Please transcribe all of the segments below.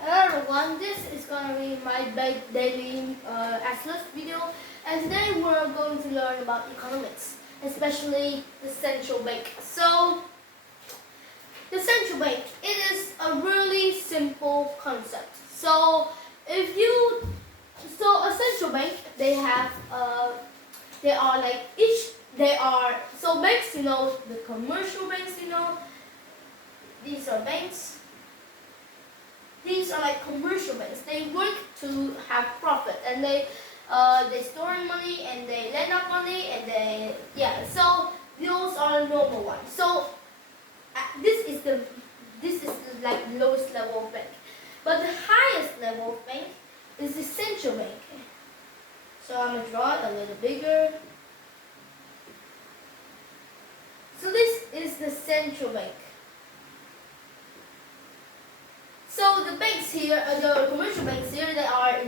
Hello everyone, this is gonna be my daily Acellus video, and today we're going to learn about economics, especially the central bank. So, the central bank, it is a really simple concept. So, a central bank, so banks, the commercial banks, these are banks. These are like commercial banks. They work to have profit, and they store money and they lend out money, and so those are the normal ones. So this is the like lowest level of bank, but the highest level of bank is the central bank. So I'm gonna draw it a little bigger. So this is the central bank. So the banks here, the commercial banks here, they are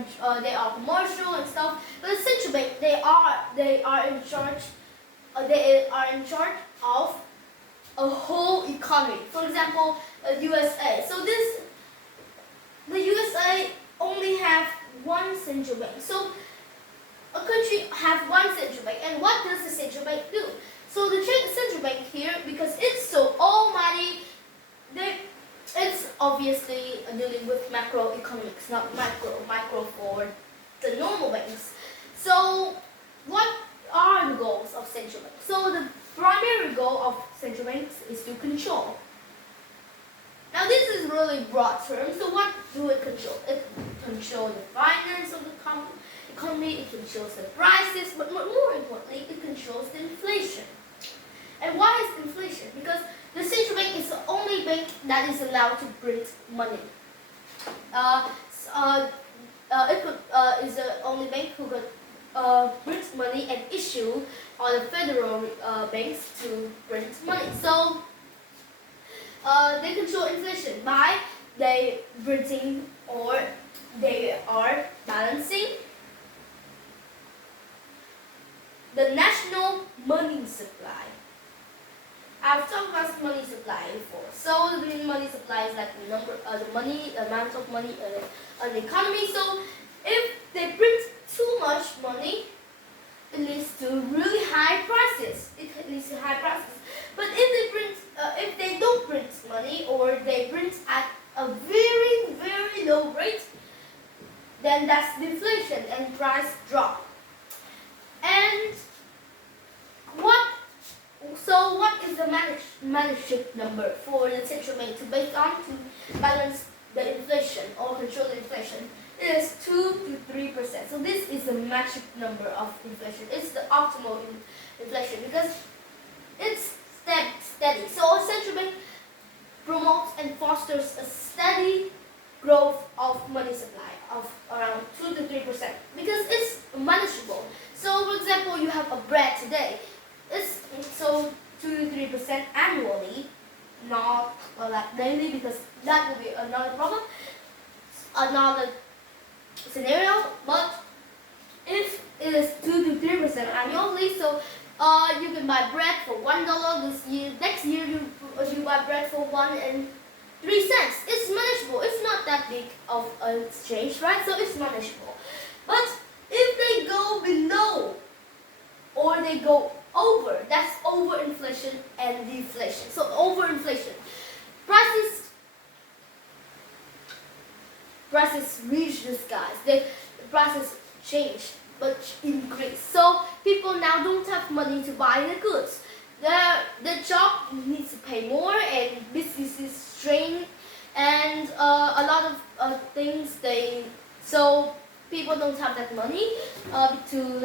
commercial and stuff. But the central bank, they are in charge. They are in charge of a whole economy. For example, USA. So the USA only have one central bank. So a country have one central bank, and what does the central bank do? So the central bank here, because it's so almighty, it's obviously dealing with macroeconomics, not micro. Micro for the normal banks. So what are the goals of central banks? So the primary goal of central banks is to control. Now this is really broad term. So what do it control? It controls the finance of the economy, it controls the prices, but more importantly, it controls the inflation. And why is inflation? Because the central bank is the only bank that is allowed to print money. Is the only bank who can print money and issue all the federal banks to print money. So they control inflation by they printing, or they are balancing the national money supply. I've talked about money supply before. So the money supply is like the amount of money in the economy. So if they print too much money, it leads to really high prices. But if they don't print money, or they print at a very, very low rate, then that's deflation and price drop. And what is the management number for the central bank to balance the inflation or control the inflation? It is 2 to 3%. So this is the magic number of inflation. It's the optimal inflation because it's steady. So a central bank promotes and fosters a steady growth of money supply of around 2 to 3% because it's manageable. So for example, you have a bread today. It's so 2 to 3% annually, not like daily, because that will be another problem, another scenario. But if it is 2 to 3% annually, so you can buy bread for $1 this year. Next year you buy bread for $1.03. It's manageable. It's not that big of an exchange, right? So it's manageable. But if they go below or they go over, that's overinflation and deflation. So overinflation, prices reach the skies. The prices change but increase. So people now don't have money to buy the goods. The job needs to pay more, and businesses strain, and a lot of things so people don't have that money to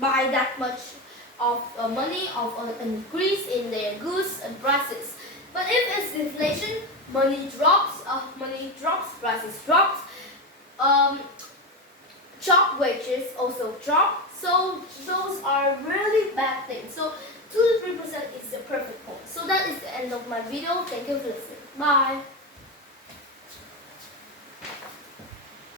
buy that much of money of an increase in their goods and prices. But if it's inflation, money drops, prices drops, job wages also drop. So those are really bad things. So 2 to 3% is the perfect point. So that is the end of my video. Thank you for listening. Bye.